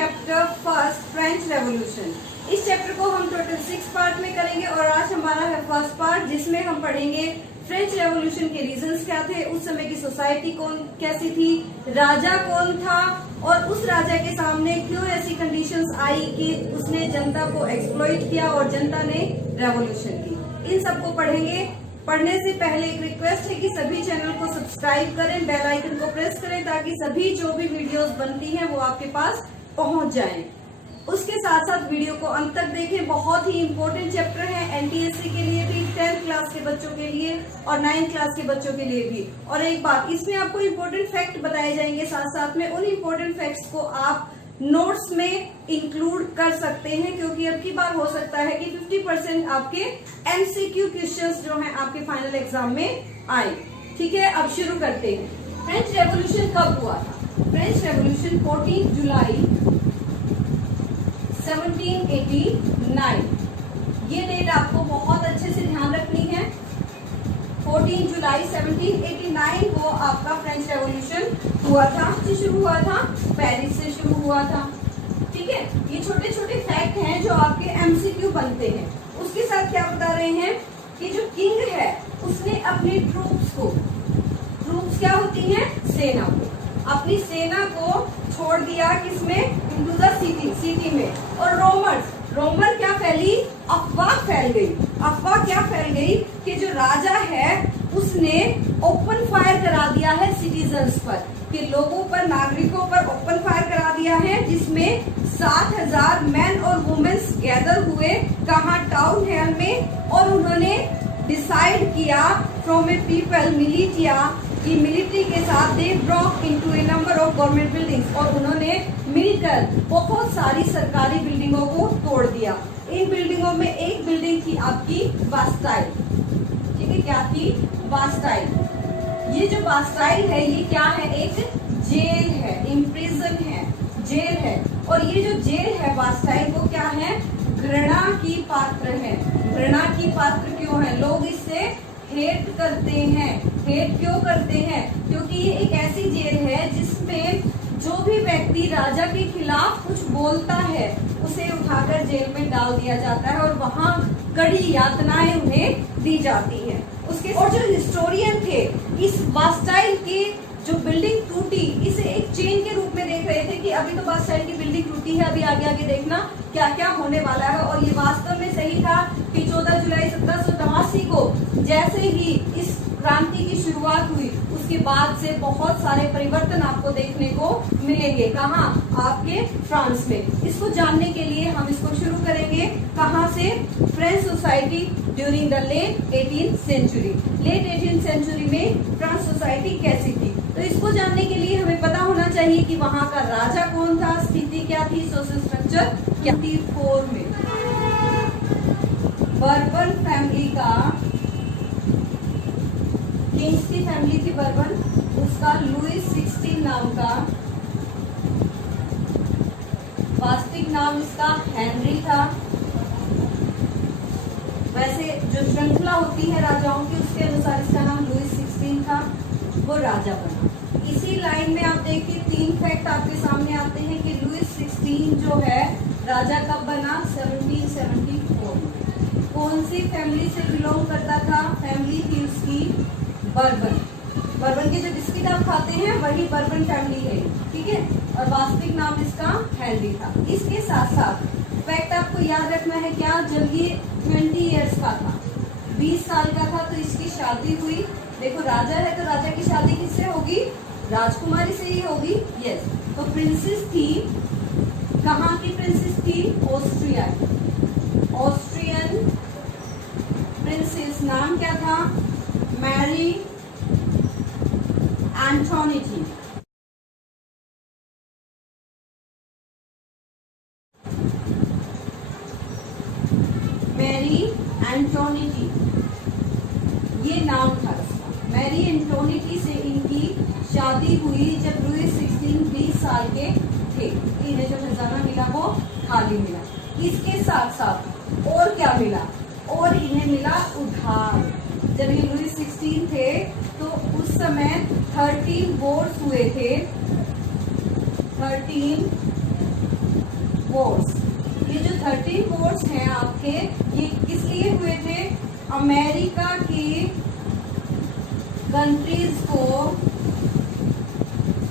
Chapter first French revolution. इस chapter को हम टोटल 6 पार्ट में करेंगे और आज हमारा है फर्स्ट पार्ट, जिसमें हम पढ़ेंगे फ्रेंच रेवोल्यूशन के रीजंस क्या थे, उस समय की सोसाइटी कौन कैसी थी, राजा कौन था और उस राजा के सामने क्यों ऐसी कंडीशंस आई कि उसने जनता को एक्सप्लॉइट किया और जनता ने रेवोल्यूशन की। इन सबको पढ़ेंगे। पढ़ने से पहले एक रिक्वेस्ट है कि सभी चैनल को सब्सक्राइब करें, बेल आइकन को प्रेस करें ताकि सभी जो भी वीडियोस बनती हैं वो आपके पास पहुंच जाएं। उसके साथ साथ वीडियो को अंत तक देखें। बहुत ही इंपॉर्टेंट चैप्टर है एनटीएससी के लिए भी, 10th क्लास के बच्चों के लिए और 9th क्लास के बच्चों के लिए भी। और एक बात, इसमें आपको इम्पोर्टेंट फैक्ट बताए जाएंगे, साथ साथ में उन इम्पोर्टेंट फैक्ट्स को आप नोट्स में इंक्लूड कर सकते हैं, क्योंकि अब की बार हो सकता है कि 50% आपके एमसीक्यू क्वेश्चंस जो हैं आपके फाइनल एग्जाम में आए। ठीक है, अब शुरू करते हैं। फ्रेंच रेवोल्यूशन कब हुआ था? फ्रेंच रेवोल्यूशन 14 जुलाई 1789। ये डेट आपको बहुत अच्छे से ध्यान रखनी है। 14 जुलाई 1789 वो आपका फ्रेंच रेवोल्यूशन हुआ था। शुरू हुआ था पेरिस से शुरू हुआ था। ठीक है, ये छोटे छोटे फैक्ट हैं जो आपके एमसीक्यू बनते हैं। उसके साथ क्या बता रहे हैं कि जो किंग है उसने अपने ट्रूप्स क्या होती हैं, सेना को, अपनी सेना को छोड़ दिया किसमें, इनटू द सिटी में। और रोमर क्या फैली, अफवाह फैल गई। अफवाह क्या फैल गई कि जो राजा है उसने ओपन फायर करा दिया है सिटीजन्स पर, कि लोगों पर, नागरिकों पर ओपन फायर करा दिया है, जिसमें 7,000 मैन और वुमेन्स गैदर हुए, कहा, टाउन हॉल में। और उन्होंने डिसाइड किया फ्रॉम ए पीपल मिलिटिया कि मिलिट्री के साथ they broke into a number of government buildings, और उन्होंने मिलकर बहुत सारी सरकारी बिल्डिंगों को तोड़ दिया। इन बिल्डिंगों में एक बिल्डिंग थी आपकी बास्टाइल। ठीक है, क्या थी, बास्टाइल। ये जो बास्टाइल है ये क्या है, एक जेल है, इम्प्रिजन है, जेल है। और ये जो जेल है बास्टाइल वो क्या है, घृणा की पात्र है। घृणा की पात्र क्यों है, लोग इससे हेट करते हैं। हेट क्यों करते हैं, क्योंकि ये एक ऐसी जेल है जिसमें जो भी व्यक्ति राजा के खिलाफ कुछ बोलता है उसे उठाकर जेल में डाल दिया जाता है और वहाँ कड़ी यातनाएं उन्हें दी जाती हैं। उसके और जो हिस्टोरियन थे इस बास्टाइल की जो बिल्डिंग टूटी, इसे एक चेन के रूप में देख रहे थे कि अभी तो बास्टाइल की बिल्डिंग टूटी है, अभी आगे आगे देखना क्या क्या होने वाला है। और ये वास्तव में सही था कि 14 जुलाई 1783 को जैसे ही इस क्रांति की शुरुआत हुई उसके बाद से बहुत सारे परिवर्तन आपको देखने को मिलेंगे। कहाँ, आपके फ्रांस में। इसको जानने के लिए हम इसको शुरू करेंगे कहाँ से, French society during the late 18th century. Late 18th century में फ्रांस सोसाइटी कैसी थी, तो इसको जानने के लिए हमें पता होना चाहिए कि वहाँ का राजा कौन था, स्थिति क्या थी, सोशल स्ट्रक्चर क्या थी। 4 में बर्बन फैमिली का, किंग्स की फैमिली थी बर्बन, उसका लुइस 16 नाम का, वास्तविक नाम इसका हेनरी था। वैसे जो श्रृंखला होती है राजाओं की उसके अनुसार इसका नाम लुइस 16 था, वो राजा बना। इसी लाइन में आप देखिए 3 फैक्ट आपके सामने आते हैं कि लुइस 16 जो है राजा कब बना, 1774 में। कौन सी फैमिली से बिलोंग करता था, फैमिली थी उसकी बर्बन। बर्बन के जो बिस्किट आप खाते हैं वही बर्बन फैमिली है। ठीक है, और वास्तविक नाम इसका हेनरी था। इसके साथ साथ फैक्ट आपको याद रखना है क्या, जब ये 20 इयर्स का था, 20 साल का था, तो इसकी शादी हुई। देखो राजा है तो राजा की शादी किससे होगी, राजकुमारी से ही होगी। यस, तो प्रिंसेस थी, कहाँ की प्रिंसेस थी, ऑस्ट्रिया, ऑस्ट्रियन प्रिंसेस। नाम क्या था, मैरी एंटोनिटी। मैरी एंटोनिटी ये नाम था इसका। मैरी एंटोनिटी से इनकी शादी हुई जब लुइस 16 20 साल के थे। इन्हें जो खजाना मिला वो खाली मिला। इसके साथ साथ और क्या मिला, और इन्हें मिला उधार। जब ये लुइस 16 थे तो उस समय 13 वॉर्स हुए थे, 13 13 वोट्स हैं आपके, ये किस लिए हुए थे? अमेरिका की कंट्रीज को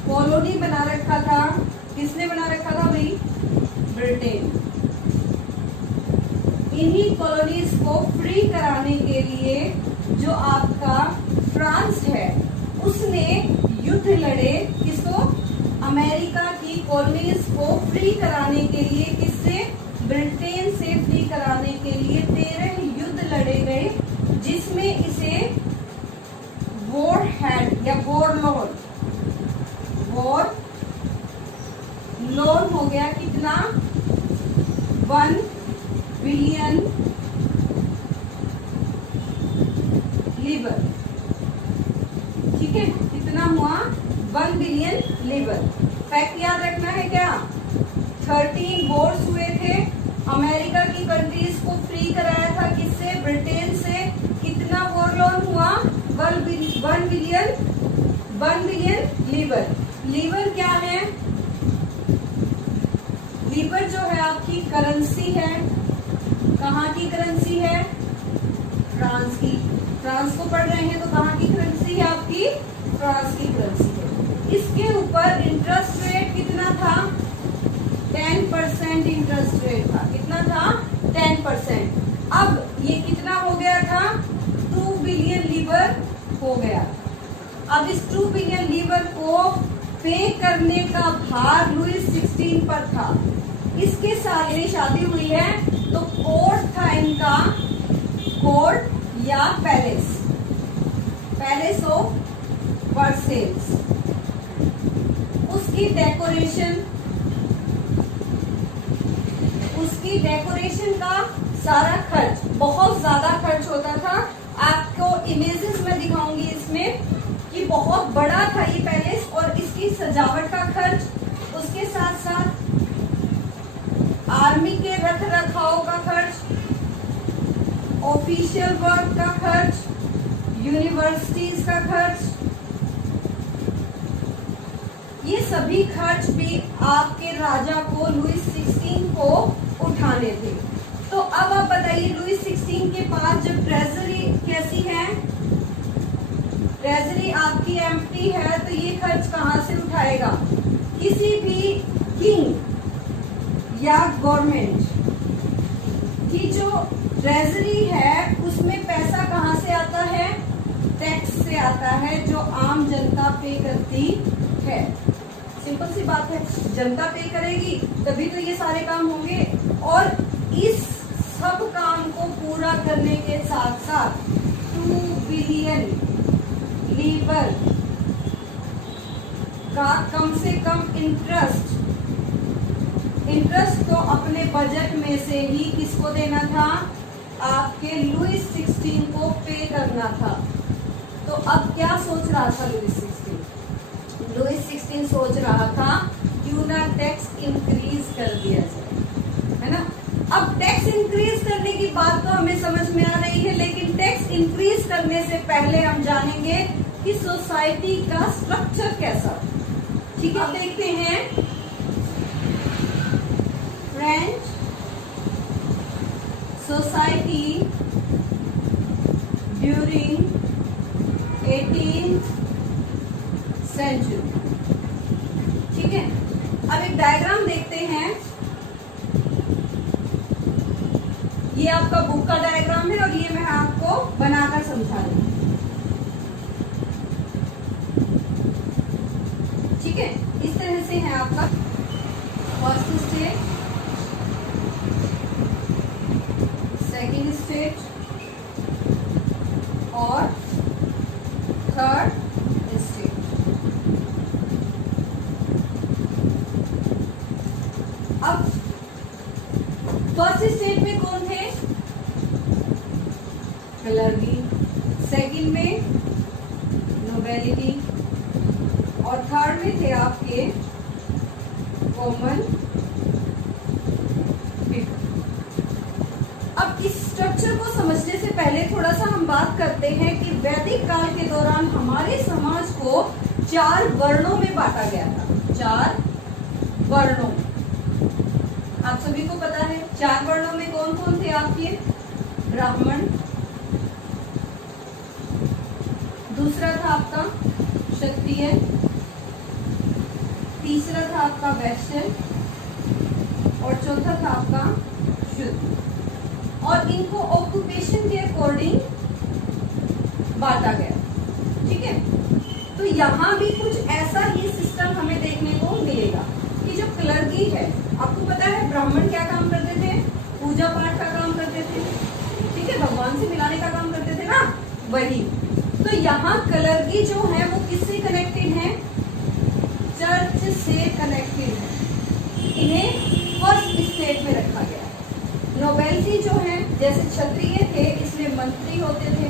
कॉलोनी बना रखा था। किसने बना रखा था भाई? ब्रिटेन। इन्हीं कॉलोनीज को फ्री कराने के लिए जो आपका फ्रांस है उसने युद्ध लड़े। किसको? अमेरिका की कॉलोनीज को फ्री कराने के लिए। किससे? ब्रिटेन से फ्री कराने के लिए 13 युद्ध लड़े गए, जिसमें इसे वॉर हेड या वॉर लोन हो गया। कितना? 1 बिलियन लीबर। ठीक है, कितना हुआ? 1 बिलियन लीबर। फैक्ट याद रखना है क्या? 13 वॉर्स हुए थे, अमेरिका की कंट्रीज को फ्री कराया था। किससे? ब्रिटेन से। कितना वॉर लोन हुआ? 1 बिलियन लीबर। लीबर क्या है? लीबर जो है आपकी करेंसी है। कहाँ की करेंसी है? फ्रांस की। फ्रांस को पढ़ रहे हैं तो कहाँ की करेंसी है आपकी? फ्रांस की करेंसी है। इसके ऊपर इंटरेस्ट रेट कितना था? 10% इंटरेस्ट रेट था। कितना था? 10%। अब ये कितना हो गया था? 2 बिलियन लीबर हो गया। अब इस 2 बिलियन लीबर को पे करने का भार लुईस 16 पर था। इसके साथ ये शादी हुई है तो कोर्ट था इनका, कोर्ट या पैलेस ऑफ वर्सेल्स। उसकी डेकोरेशन का सारा खर्च, बहुत ज्यादा खर्च होता था। आपको इमेजेस में दिखाऊंगी इसमें कि बहुत बड़ा था ये पैलेस, और इसकी सजावट का खर्च, उसके साथ साथ आर्मी के रख रखाव का खर्च, ऑफिशियल वर्क का खर्च, यूनिवर्सिटीज का खर्च, ये सभी खर्च भी आपके राजा को लुईस 16 को उठाने थे। तो अब आप बताइए, लुईस 16 के पास जब ट्रेजरी कैसी है? ट्रेजरी आपकी एम्प्टी है, तो ये खर्च कहां से उठाएगा? किसी भी किंग या गवर्नमेंट की जो ट्रेजरी है उसमें पैसा कहां से आता है? टैक्स से आता है, जो आम जनता पे करती है। सिंपल सी बात है, जनता पे करेगी तभी तो ये सारे काम होंगे। और इस सब काम को पूरा करने के साथ साथ 2 बिलियन लीबर का कम से कम इंटरेस्ट तो अपने बजट में से ही किसको देना था? आपके लुईस 16 को पे करना था। तो अब क्या सोच रहा था लुईस 16? लुईस 16 सोच रहा था क्यों ना टैक्स इंक्रीज कर दिया जाए, है ना। अब टैक्स इंक्रीज करने की बात तो हमें समझ में आ रही है, लेकिन टैक्स इंक्रीज करने से पहले हम जानेंगे कि सोसाइटी का स्ट्रक्चर कैसा। ठीक है, देखते हैं French society during 18th century. ठीक है, अब एक डायग्राम देखते हैं। ये आपका बुक का डायग्राम है और ये मैं आपको बनाकर समझा रही हूँ। ठीक है, इस तरह से है आपका फर्स्ट स्टेट, सेकेंड स्टेट और थर्ड स्टेट। अब फर्स्ट स्टेट में कौन थे? क्लर्की, सेकंड में नोबेलिटी और थर्ड में थे आपके कॉमन पीपल। अब इस स्ट्रक्चर को समझने से पहले थोड़ा सा हम बात करते हैं कि वैदिक काल के दौरान हमारे समाज को 4 वर्णों में बांटा गया था। 4 वर्णों, आप सभी को पता है 4 वर्णों में कौन कौन थे आपके? ब्राह्मण, दूसरा था आपका क्षत्रिय, तीसरा था आपका वैश्य और चौथा था आपका शूद्र। और इनको ऑक्यूपेशन के अकॉर्डिंग बांटा गया। ठीक है, तो यहाँ भी कुछ ऐसा ही सिस्टम हमें देखने को मिलेगा कि जो क्लर्की है, आपको पता है ब्राह्मण क्या काम करते थे? पूजा पाठ का काम करते थे। ठीक है, भगवान से मिलाने का काम करते थे ना, वही। तो यहाँ क्लर्की जो है वो किससे कनेक्टेड है? चर्च से कनेक्टेड है। इन्हें फर्स्ट स्टेट में रखा गया है। नोबेलिटी जो है, जैसे क्षत्रिय थे इसलिए मंत्री होते थे,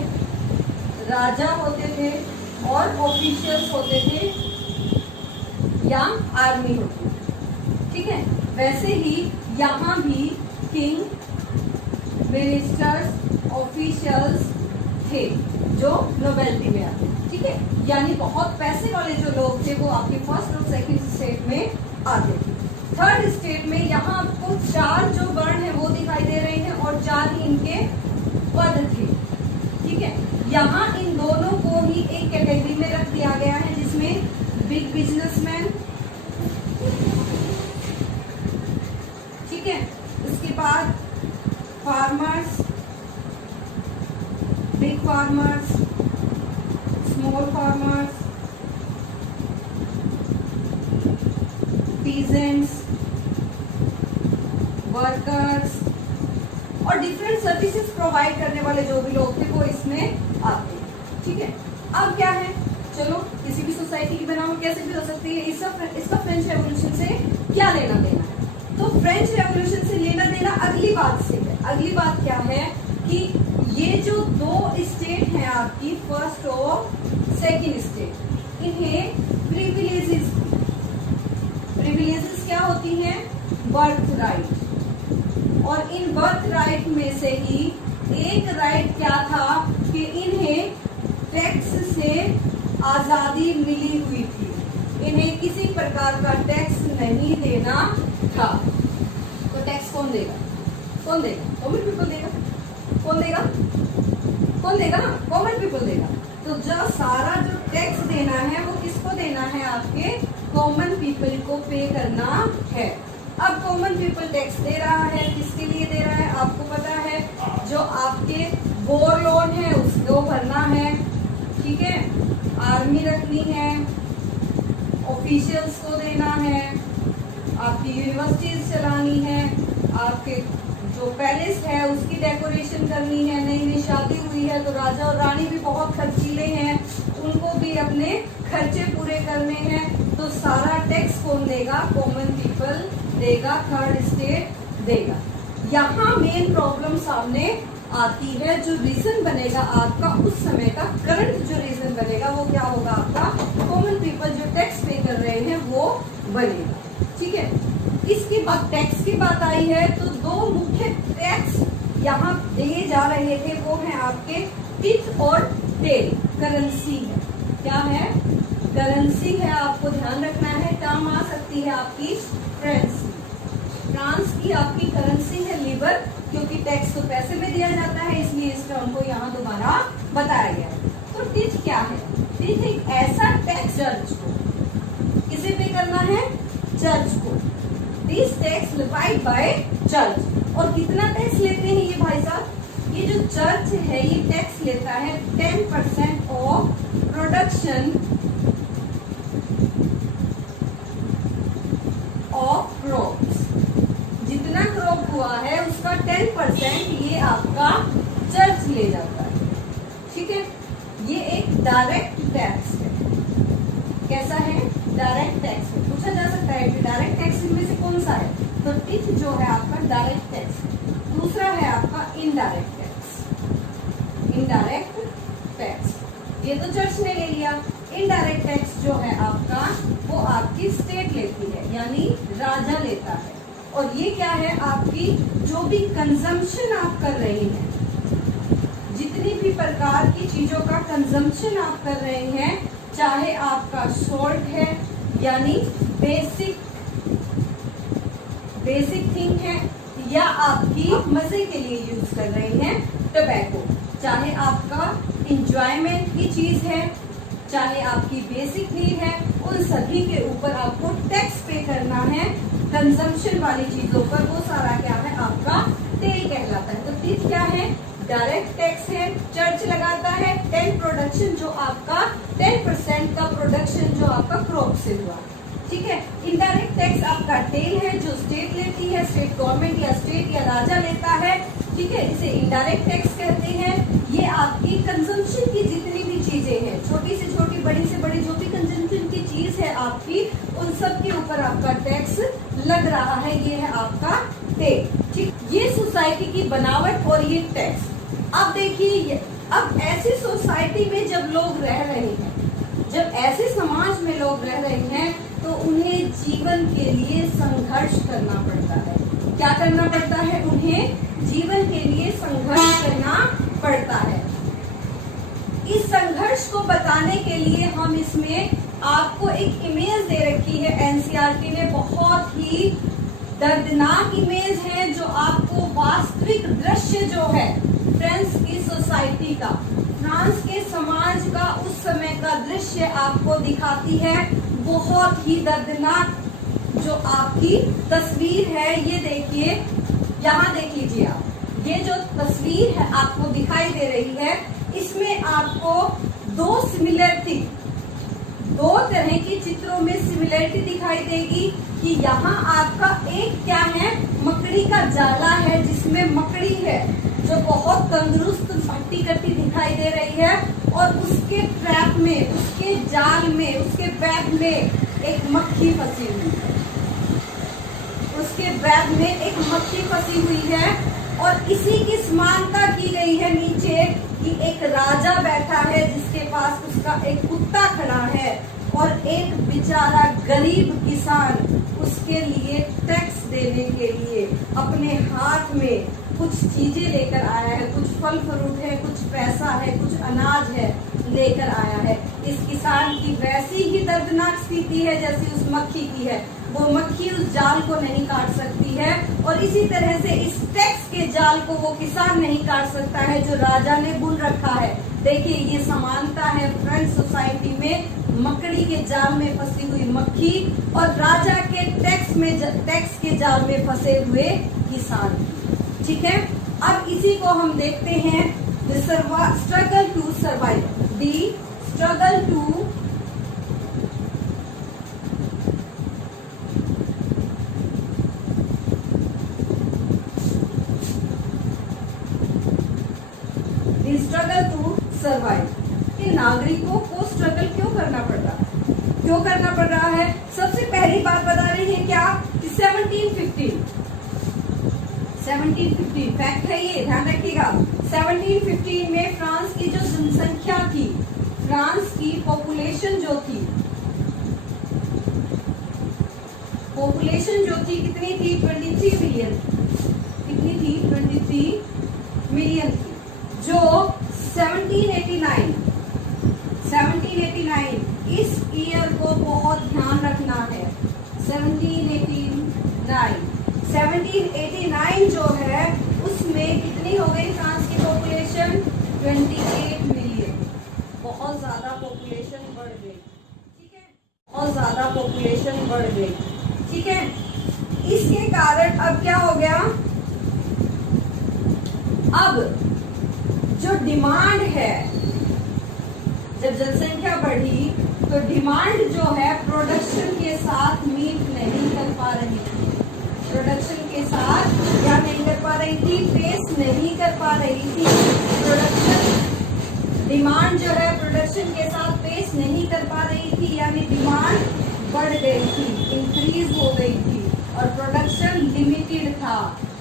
राजा होते थे और ऑफिशियल्स होते थे या आर्मी होती थी। ठीक है, वैसे ही यहाँ भी किंग, मिनिस्टर्स, ऑफिशियल्स थे जो नोबेलिटी में आते। ठीक है, यानी बहुत पैसे वाले जो लोग थे वो आपके फर्स्ट और सेकंड स्टेट में आते थे। थर्ड स्टेट में यहाँ आपको 4 जो वर्ण है वो दिखाई दे रहे हैं और 4 ही इनके पद थे। ठीक है, यहाँ इन दोनों को ही एक कैटेगरी में रख दिया गया है जिसमें बिग बिजनेसमैन, ठीक है, उसके बाद farmers, big farmers, small farmers, peasants, workers और डिफरेंट सर्विसेज प्रोवाइड करने वाले जो भी लोग थे वो इसमें आते हैं। ठीक है, अब क्या है, चलो किसी भी सोसाइटी की बनाओ कैसे भी हो सकती है, इसका फ्रेंच रेवोल्यूशन से क्या लेना देना है? तो फ्रेंच रेवोल्यूशन से लेना देना अगली बात से है। अगली बात क्या है कि ये जो 2 स्टेट हैं आपकी, फर्स्ट और सेकंड स्टेट, इन्हें प्रिविलेजेस क्या होती हैं? Birth right. और इन बर्थ राइट में से ही एक राइट क्या था कि इन्हें टैक्स से आजादी मिली हुई थी, इन्हें किसी प्रकार का टैक्स नहीं देना था। तो टैक्स कौन देगा? कौन देगा? कॉमन पीपल देगा। कौन देगा? कौन देगा ना? कॉमन पीपल देगा। तो जो सारा जो टैक्स देना है वो किसको देना है? आपके कॉमन पीपल को पे करना है। अब कॉमन पीपल टैक्स दे रहा है, किसके लिए दे रहा है? आपको पता है, जो आपके वॉर लोन है उसको भरना है। ठीक है, आर्मी रखनी है, ऑफिशियल्स को देना है, आपकी यूनिवर्सिटीज चलानी है, आपके जो पैलेस है उसकी डेकोरेशन करनी है, नई नई शादी हुई है तो राजा और रानी भी बहुत खर्चीले हैं, उनको भी अपने खर्चे पूरे करने हैं। तो सारा टैक्स कौन देगा? कॉमन पीपल देगा, थर्ड स्टेट देगा। यहाँ मेन प्रॉब्लम सामने आती है। जो रीजन बनेगा आपका उस समय का, करंट जो रीजन बनेगा वो क्या होगा? आपका कॉमन पीपल जो टैक्स पे कर रहे हैं वो बनेगा। ठीक है, इसके बाद टैक्स की बात आई है तो 2 मुख्य टैक्स यहाँ दिए जा रहे थे, वो है आपके टिथ और टेल। करेंसी है, क्या है? करेंसी है, आपको ध्यान रखना है। टर्म आ सकती है आपकी फ्रांस की आपकी करेंसी है लीवर, क्योंकि टैक्स तो पैसे में दिया जाता है इसलिए इस टर्म को यहाँ दोबारा बताया गया। तो टिथ क्या है? टिथ एक ऐसा टैक्स चर्च को, किसे पे करना है? चर्च को। This tax levied by church. और कितना टैक्स लेते हैं ये भाई साहब? ये जो चर्च है ये टैक्स लेता है 10% ऑफ प्रोडक्शन ऑफ क्रॉप्स। जितना क्रॉप हुआ है उसका 10% ये आपका चर्च ले जाता है। ठीक है, ये एक डायरेक्ट टैक्स है। कैसा है? डायरेक्ट टैक्स है। पूछा जा सकता है कि डायरेक्ट टैक्स इनमें से कौन सा है? तो टिथ जो है आपका डायरेक्ट टैक्स है। दूसरा है आपका इनडायरेक्ट टैक्स। इनडायरेक्ट टैक्स ये तो चर्च ने ले लिया। इनडायरेक्ट टैक्स जो है आपका वो आपकी स्टेट लेती है, यानी राजा लेता है। और ये क्या है? आपकी जो भी कंजम्पशन आप कर रहे हैं, जितनी भी प्रकार की चीजों का कंजम्पशन आप कर रहे हैं, चाहे आपका सॉल्ट है यानी बेसिक थिंग है, या आपकी मजे के लिए यूज कर रहे हैं टोबैको, चाहे आपका इंजॉयमेंट की चीज है, चाहे आपकी बेसिक नीड है, उन सभी के ऊपर आपको टैक्स पे करना है। कंजम्पशन वाली चीजों पर वो सारा क्या है, आपका तेल कहलाता है। तो तीस क्या है, डायरेक्ट टैक्स है। चर्च लगाता है 10 प्रोडक्शन, जो आपका 10% का प्रोडक्शन जो आपका क्रॉप से हुआ, ठीक है। इनडायरेक्ट टैक्स आपका तेल है जो स्टेट लेती है, स्टेट गवर्नमेंट या स्टेट या राजा लेता है, ठीक है, इसे इनडायरेक्ट टैक्स कहते हैं। ये आपकी कंजम्पशन की जितनी भी चीजें हैं, छोटी से छोटी बड़ी से बड़ी जो भी कंजम्पशन की चीज है आपकी, उन सब के ऊपर आपका टैक्स लग रहा है। ये है आपका तेल, ठीक। ये सोसाइटी की बनावट और ये टैक्स। अब देखिए, अब ऐसी सोसाइटी में जब लोग रह रहे हैं, जब ऐसे समाज में लोग रह रहे हैं, तो उन्हें जीवन के लिए संघर्ष करना पड़ता है। क्या करना पड़ता है? उन्हें जीवन के लिए संघर्ष करना पड़ता है। इस संघर्ष को बताने के लिए हम इसमें आपको एक इमेज दे रखी है, एनसीईआरटी ने, बहुत ही दर्दनाक इमेज है, जो आपको वास्तविक दृश्य जो है फ्रांस की सोसाइटी का, फ्रांस के समाज का उस समय का दृश्य आपको दिखाती है। बहुत ही दर्दनाक जो आपकी तस्वीर है, ये देखिए, यहाँ देख लीजिए आप, ये जो तस्वीर है आपको दिखाई दे रही है, इसमें आपको दो तरह की चित्रों में सिमिलरिटी दिखाई देगी कि यहाँ आपका एक क्या है, मकड़ी का जाला है, जिसमें मकड़ी है जो बहुत तंदुरुस्त भट्टी करती दिखाई दे रही है, और उसके ट्रैप में, उसके जाल में, उसके बैग में एक मक्खी फंसी हुई है, उसके बैग में एक मक्खी फंसी हुई है। और इसी की समानता की गई है नीचे कि एक राजा बैठा है जिसके पास उसका एक कुत्ता खड़ा है, और एक बेचारा गरीब किसान उसके लिए टैक्स देने के लिए अपने हाथ में कुछ चीजें लेकर आया है, कुछ फल फ्रूट है, कुछ पैसा है, कुछ अनाज है, लेकर आया है। इस किसान की वैसी ही दर्दनाक स्थिति है जैसी उस मक्खी की है। वो मक्खी उस जाल को नहीं काट सकती है, और इसी तरह से इस टैक्स के जाल को वो किसान नहीं काट सकता है जो राजा ने बुन रखा है। देखिए, ये समानता है फ्रेंच सोसाइटी में मकड़ी के जाल में फंसी हुई मक्खी और राजा के टैक्स के जाल में फंसे हुए किसान, ठीक है। अब इसी को हम देखते हैं, struggle to survive, the struggle to survive. कि नागरिकों को स्ट्रगल क्यों करना पड़ रहा है, क्यों करना पड़ रहा है? सबसे पहली बात बता रही है क्या कि 1715 फैक्ट है, ये ध्यान रखिएगा। 1715 में फ्रांस की जो जनसंख्या थी, फ्रांस की पॉपुलेशन जो थी कितनी थी? 23 मिलियन। कितनी थी? 23 मिलियन थी। जो 1789 इस ईयर को बहुत ध्यान रखना है। 1789 जो है, उसमें कितनी हो गई फ्रांस की पॉपुलेशन? 28 मिलियन। बहुत ज्यादा पॉपुलेशन बढ़ गई, ठीक है, बहुत ज्यादा पॉपुलेशन बढ़ गई, ठीक है। इसके कारण अब क्या हो गया, अब जो डिमांड है, जब जनसंख्या बढ़ी तो डिमांड जो है प्रोडक्शन के साथ मीट नहीं कर पा रही थी, प्रोडक्शन के साथ क्या नहीं कर पा रही थी? पेश नहीं कर पा रही थी। प्रोडक्शन डिमांड जो है प्रोडक्शन के साथ पेश नहीं कर पा रही थी, यानी डिमांड बढ़ गई थी, इंक्रीज हो गई थी, और प्रोडक्शन लिमिटेड था।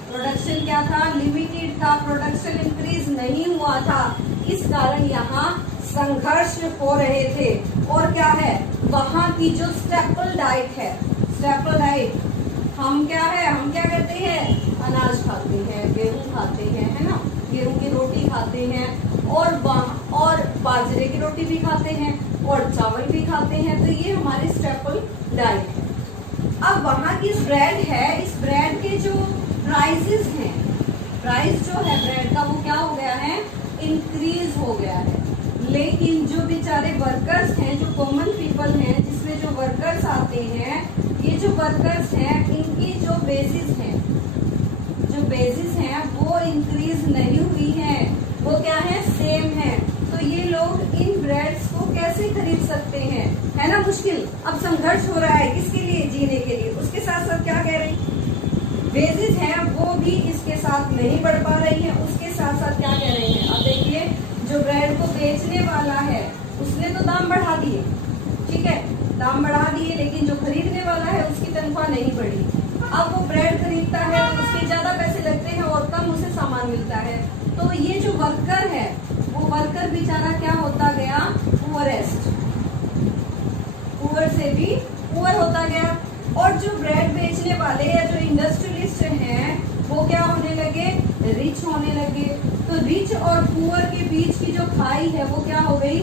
प्रोडक्शन क्या था? लिमिटेड था, प्रोडक्शन इंक्रीज नहीं हुआ था। इस कारण यहाँ संघर्ष हो रहे थे। और क्या है, वहाँ की जो स्टेपल डाइट है, स्टेपल डाइट, हम क्या करते हैं? अनाज खाते हैं, गेहूं खाते हैं, है ना, गेहूं की रोटी खाते हैं, और बाजरे की रोटी भी खाते हैं, और चावल भी खाते हैं। तो ये हमारी स्टेपल डाइट है। अब वहाँ की ब्रेड है, इस ब्रेड के जो प्राइसेस लेकिन जो बेचारे वर्कर्स हैं, जो कॉमन पीपल हैं, जिसमें जो वर्कर्स आते हैं, ये जो वर्कर्स हैं इनकी जो बेसिस हैं वो इंक्रीज नहीं हुई है, वो क्या है, सेम है। तो ये लोग इन ब्रेड्स को कैसे खरीद सकते हैं, है ना मुश्किल। अब संघर्ष हो रहा है किसके लिए, जीने के लिए। उसके साथ साथ क्या कह रही, बेसिस है वो भी इसके साथ नहीं बढ़ पा रही है। उसके साथ साथ क्या कह रही है, अब देखिए जो ब्रेड को बेचने वाला है उसने तो दाम बढ़ा दिए, ठीक है, दाम बढ़ा दिए, लेकिन जो खरीदने वाला है उसकी तनख्वाह नहीं बढ़ी। अब वो ब्रेड खरीदता है तो उसके ज्यादा पैसे लगते हैं और कम उसे सामान मिलता है। तो ये जो वर्कर है वो वर्कर बेचारा क्या होता गया, पुअरेस्ट, पुअर से भी पुअर होता गया। और जो ब्रेड बेचने वाले या जो इंडस्ट्रियलिस्ट हैं वो क्या होने लगे, रिच होने लगे। तो रिच और पुअर के बीच की जो खाई है वो क्या हो गई,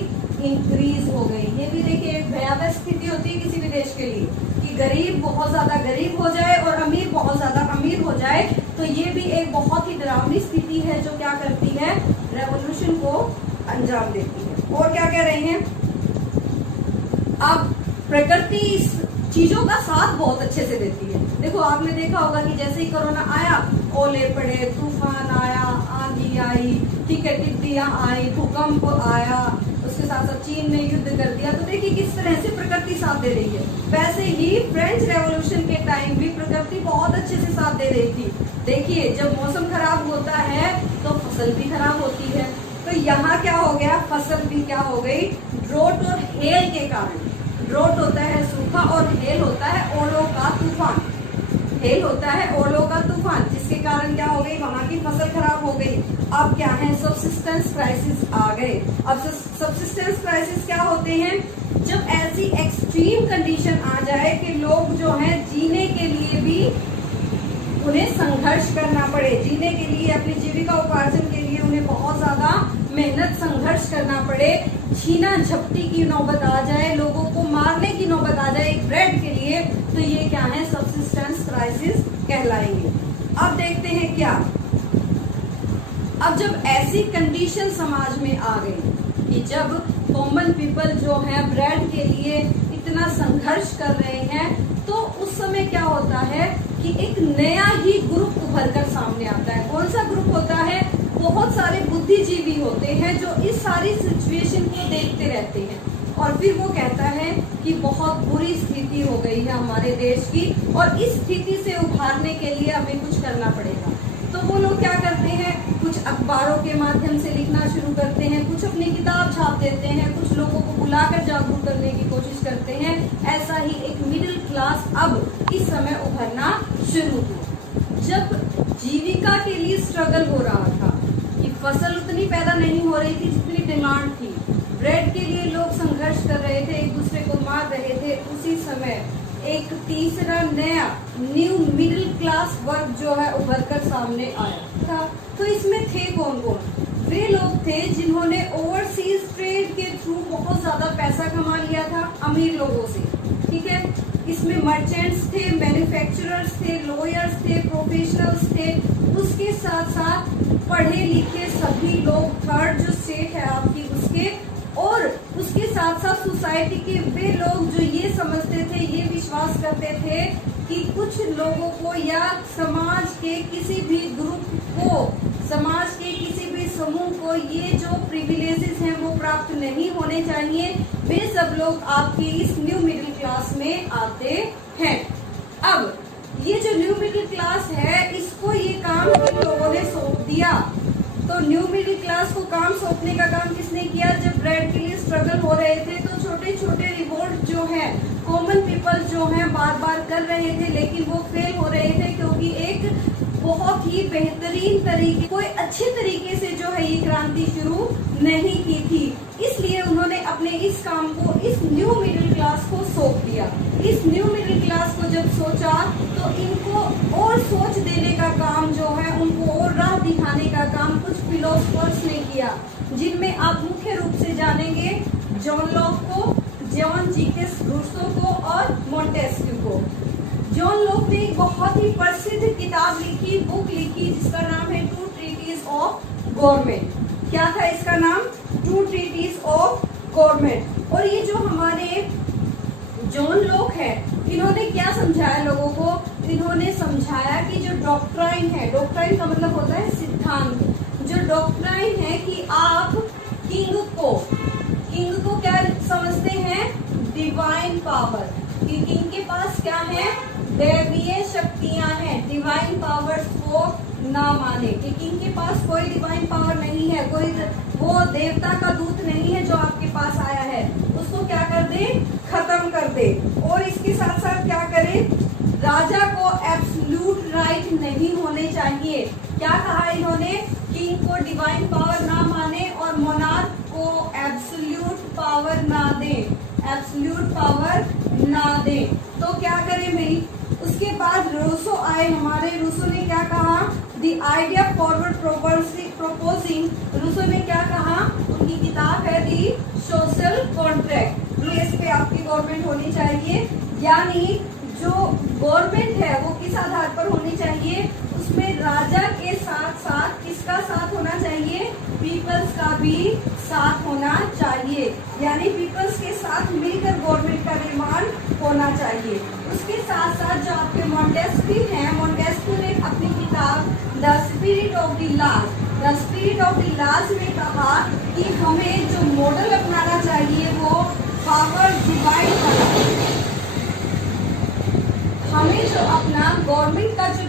इंक्रीज हो गई। ये भी देखिए एक भयावह स्थिति होती है किसी भी देश के लिए कि गरीब बहुत ज्यादा गरीब हो जाए और अमीर बहुत ज्यादा अमीर हो जाए। तो ये भी एक बहुत ही डरावनी स्थिति है जो क्या करती है, रेवोल्यूशन को अंजाम देती है। और क्या कह रहे हैं, अब प्रकृति इस चीजों का साथ बहुत अच्छे से देती है। देखो आपने देखा होगा कि जैसे ही कोरोना आया, ओले पड़े, तूफान आया, आंधी आई, ठीक है, टिड्डियां आई, भूकंप आया, उसके साथ साथ चीन ने युद्ध कर दिया। तो देखिए किस तरह से प्रकृति साथ दे रही है। वैसे ही फ्रेंच रेवोल्यूशन के टाइम भी प्रकृति बहुत अच्छे से साथ दे रही थी। देखिए जब मौसम खराब होता है तो फसल भी खराब होती है। तो यहाँ क्या हो गया, फसल भी क्या हो गई, ड्रोट और हेल के कारण। ड्रोट होता है सूखा और हेल होता है ओलों का तूफान। हेल होता है ओलों का तूफान, जिसके कारण क्या हो गई, वहां की फसल खराब हो गई। अब क्या है, सबसिस्टेंस क्राइसिस आ गए। अब सबसिस्टेंस क्राइसिस क्या होते हैं, जब ऐसी एक्सट्रीम कंडीशन आ जाए कि लोग जो हैं जीने के लिए भी उन्हें संघर्ष करना पड़े, जीने के लिए, अपनी जीविका उपार्जन के लिए उन्हें बहुत ज्यादा मेहनत संघर्ष करना पड़े, छीना झपटी की नौबत आ जाए, लोगों को मारने की नौबत आ जाए एक ब्रेड के लिए, तो ये क्या है, सबसिस्टेंस क्राइसिस कहलाएंगे। अब देखते हैं क्या, अब जब ऐसी कंडीशन समाज में आ गई कि जब कॉमन पीपल जो है ब्रेड के लिए इतना संघर्ष कर रहे हैं, तो उस समय क्या होता है कि एक नया ही ग्रुप उभर कर सामने आता है। कौन सा ग्रुप होता है, बहुत सारे बुद्धिजीवी होते हैं जो इस सारी सिचुएशन को देखते रहते हैं और फिर वो कहता है कि बहुत बुरी स्थिति हो गई है हमारे देश की और इस स्थिति से उभारने के लिए हमें कुछ करना पड़ेगा। तो वो लोग क्या करते हैं, कुछ अखबारों के माध्यम से लिखना शुरू करते हैं, कुछ अपनी किताब छाप देते हैं, कुछ लोगों को बुलाकर जागरूक करने की कोशिश करते हैं। ऐसा ही एक मिडिल क्लास अब इस समय उभरना शुरू हुआ। जब जीविका के लिए स्ट्रगल हो रहा था कि फसल उतनी पैदा नहीं हो रही थी जितनी डिमांड थी, ब्रेड के लिए लोग संघर्ष कर रहे थे, एक दूसरे को मार रहे थे, उसी समय एक तीसरा नया न्यू मिडिल क्लास वर्ग जो है उभर कर सामने आया था। तो इसमें थे कौन कौन, वे लोग थे जिन्होंने ओवरसीज ट्रेड के थ्रू बहुत ज्यादा पैसा कमा लिया था अमीर लोगों से, ठीक है। इसमें मर्चेंट्स थे, मैन्युफैक्चरर्स थे, लॉयर्स थे, प्रोफेशनल्स थे, उसके साथ साथ पढ़े लिखे सभी लोग, थर्ड जो स्टेट है आपकी उसके, और उसके साथ साथ सोसाइटी के वे लोग जो ये समझते थे, ये विश्वास करते थे कि कुछ लोगों को या समाज के किसी भी ग्रुप को, समाज के किसी भी समूह को ये जो प्रिविलेजेस हैं वो प्राप्त नहीं होने चाहिए, वे सब लोग आपके इस न्यू मिडिल क्लास में आते हैं। अब ये जो न्यू मिडिल क्लास है इसको ये काम किन लोगों ने सौंप दिया, तो न्यू मिडिल क्लास को काम सौंपने का काम किसने किया, जब ब्रेड के लिए स्ट्रगल हो रहे थे तो छोटे छोटे रिवोल्ट जो है कॉमन पीपल जो है बार बार कर रहे थे, लेकिन वो फेल हो रहे थे क्योंकि एक बहुत ही बेहतरीन तरीके, कोई अच्छे तरीके से जो है ये क्रांति शुरू नहीं की थी। इसलिए उन्होंने अपने इस काम को इस न्यू मिडिल क्लास को सौंप दिया। इस न्यू मिडिल क्लास को जब सोचा तो इनको और सोच देने का काम जो है, उनको और राह दिखाने का काम कुछ फिलोसफर्स ने किया, जिनमें आप मुख्य रूप से जानेंगे जॉन लॉक को, जॉन जीकेस रूसो को और मॉन्टेस्क्यू को। जॉन लॉक ने एक बहुत ही प्रसिद्ध किताब लिखी, बुक लिखी, जिसका नाम है टू ट्रीटीज ऑफ गवर्नमेंट। क्या था इसका नाम, टू ट्रीटीज ऑफ गवर्नमेंट। और ये जो हमारे जॉन लॉक है, इन्होंने क्या समझाया लोगों को? इन्होंने समझाया कि जो डॉक्ट्राइन है, डॉक्ट्राइन का मतलब होता है सिद्धांत, जो डॉक्ट्राइन है कि आप किंग को क्या समझते हैं? डिवाइन पावर, कि किंग के पास क्या है? दैवीय शक्तियां हैं। डिवाइन पावर्स को ना माने कि किंग के पास कोई डिवाइन पावर नहीं है, कोई वो देवता का दूत नहीं है जो आपके पास आया है, उसको क्या कर दे? खत्म कर दे। और इसके साथ साथ क्या करे? राजा को एब्सोल्यूट राइट नहीं होने चाहिए। क्या कहा इन्होंने? किंग को डिवाइन पावर ना माने और मोनार्क को एब्सोल्यूट पावर ना दे, एब्सोल्यूट पावर ना दे। तो क्या करें भाई? उसके बाद रूसो आए हमारे। रूसो ने क्या कहा? The idea forward proposing. Rousseau ने क्या कहा? उनकी किताब है दी सोशल कॉन्ट्रैक्ट। इस पे आपकी गवर्नमेंट होनी चाहिए, यानी जो गवर्नमेंट है वो किस आधार पर होनी चाहिए? उसमें राजा के साथ साथ किसका साथ होना चाहिए? पीपल्स का भी साथ होना चाहिए, यानी पीपल्स के साथ मिलकर गवर्नमेंट का निर्माण होना चाहिए। उसके साथ साथ जो आपके मोंटेस्क्यू हैं, मोंटेस्क्यू ने अपनी किताब the spirit of the laws, the spirit of the laws में कहा कि हमें जो मॉडल अपनाना चाहिए वो पावर डिवाइड करना। हमें जो अपना गवर्नमेंट का जो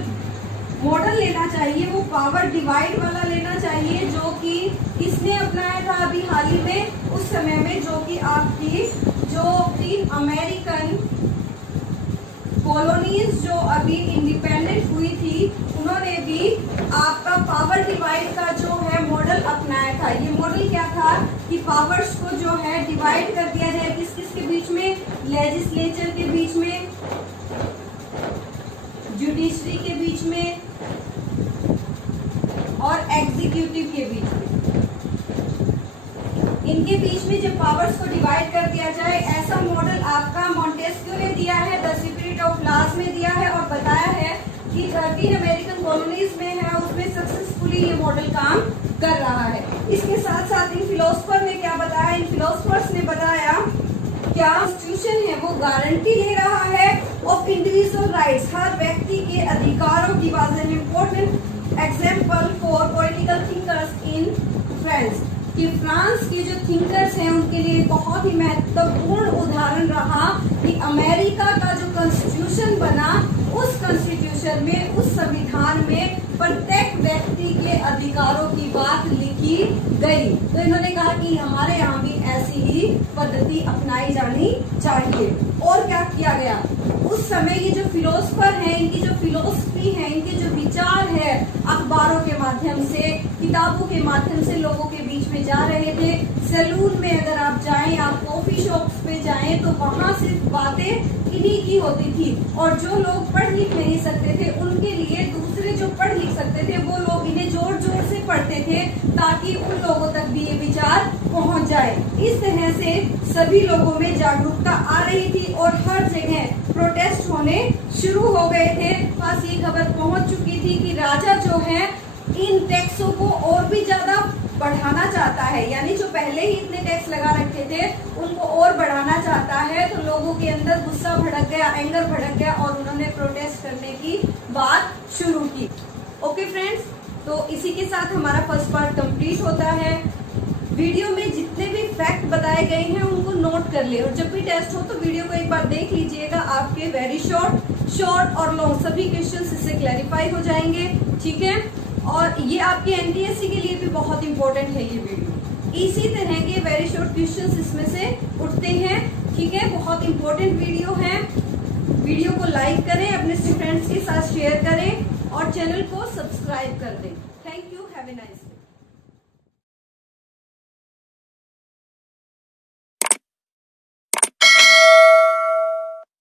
मॉडल लेना चाहिए वो पावर डिवाइड वाला लेना चाहिए, जो कि इसने अपनाया था अभी हाल ही में उस समय में, जो कि आपकी जो 3 अमेरिकन कॉलोनीज जो अभी इंडिपेंडेंट हुई थी, उन्होंने भी आपका पावर डिवाइड का जो है मॉडल अपनाया था। ये मॉडल क्या था कि पावर्स को जो है डिवाइड कर दिया जाए किस किस के बीच में? लेजिस्लेचर के बीच में, जुडिशरी के बीच में और एग्जीक्यूटिव के बीच में। इनके बीच में जो पावर्स को डिवाइड कर दिया जाए, ऐसा मॉडल आपका मोंटेस्क्यू ने दिया है, द स्पिरिट ऑफ लॉज में दिया है और बताया है कि 13 अमेरिकन कॉलोनीज में है, उसमें सक्सेसफुली ये मॉडल काम कर रहा है। इसके साथ साथ इन फिलोसफर ने क्या बताया? इन फिलोसफर्स ने बताया क्या कॉन्स्टिट्यूशन है वो गारंटी ले रहा है ऑफ इंडिविजुअल राइट्स, हर व्यक्ति के अधिकारों की। Was an important example for political thinkers in France, कि फ्रांस के जो थिंकर्स हैं उनके लिए बहुत ही महत्वपूर्ण उदाहरण रहा कि अमेरिका का जो कॉन्स्टिट्यूशन बना, उस कॉन्स्टिट्यूशन में, उस संविधान में प्रत्येक व्यक्ति के अधिकारों की बात लिखी गई। तो इन्होंने कहा कि हमारे यहाँ भी ऐसी ही पद्धति अपनाई जानी चाहिए। और क्या किया गया? उस समय ये जो फिलोसफर हैं, इनकी जो फिलोसफी है, इनके जो विचार है, अखबारों के माध्यम से, किताबों के माध्यम से लोगों के बीच में जा रहे थे। सैलून में अगर आप जाएं, आप कॉफी शॉप्स पे जाएं, तो वहां सिर्फ बातें इन्हीं की होती थी। और जो लोग पढ़ लिख नहीं सकते थे, उनके लिए दूसरे जो पढ़ लिख सकते थे वो लोग इन्हें जोर जोर से पढ़ते थे, ताकि उन लोगों तक भी ये विचार पहुंच जाए। इस तरह से सभी लोगों में जागरूकता आ रही थी और हर जगह प्रोटेस्ट होने शुरू हो गए थे। पास ये खबर पहुंच चुकी थी कि राजा जो है इन टैक्सों को और भी ज्यादा बढ़ाना चाहता है, यानी जो पहले ही इतने टैक्स लगा रखे थे उनको और बढ़ाना चाहता है। तो लोगों के अंदर गुस्सा भड़क गया, एंगर भड़क गया और उन्होंने प्रोटेस्ट करने की बात शुरू की। ओके फ्रेंड्स, तो इसी के साथ हमारा फर्स्ट पार्ट कंप्लीट होता है। वीडियो में जितने भी फैक्ट बताए गए हैं उनको नोट कर ले, और जब भी टेस्ट हो तो वीडियो को एक बार देख लीजिएगा। आपके वेरी शॉर्ट और लॉन्ग सभी क्वेश्चंस इससे क्लैरिफाई हो जाएंगे, ठीक है। और ये आपके एनटीएससी के लिए भी बहुत इंपॉर्टेंट है ये वीडियो। इसी तरह के वेरी शॉर्ट क्वेश्चंस इसमें से उठते हैं, ठीक है। बहुत इंपॉर्टेंट वीडियो है। वीडियो को लाइक करें, अपने फ्रेंड्स के साथ शेयर करें और चैनल को सब्सक्राइब कर दें। Thank you, have a nice day.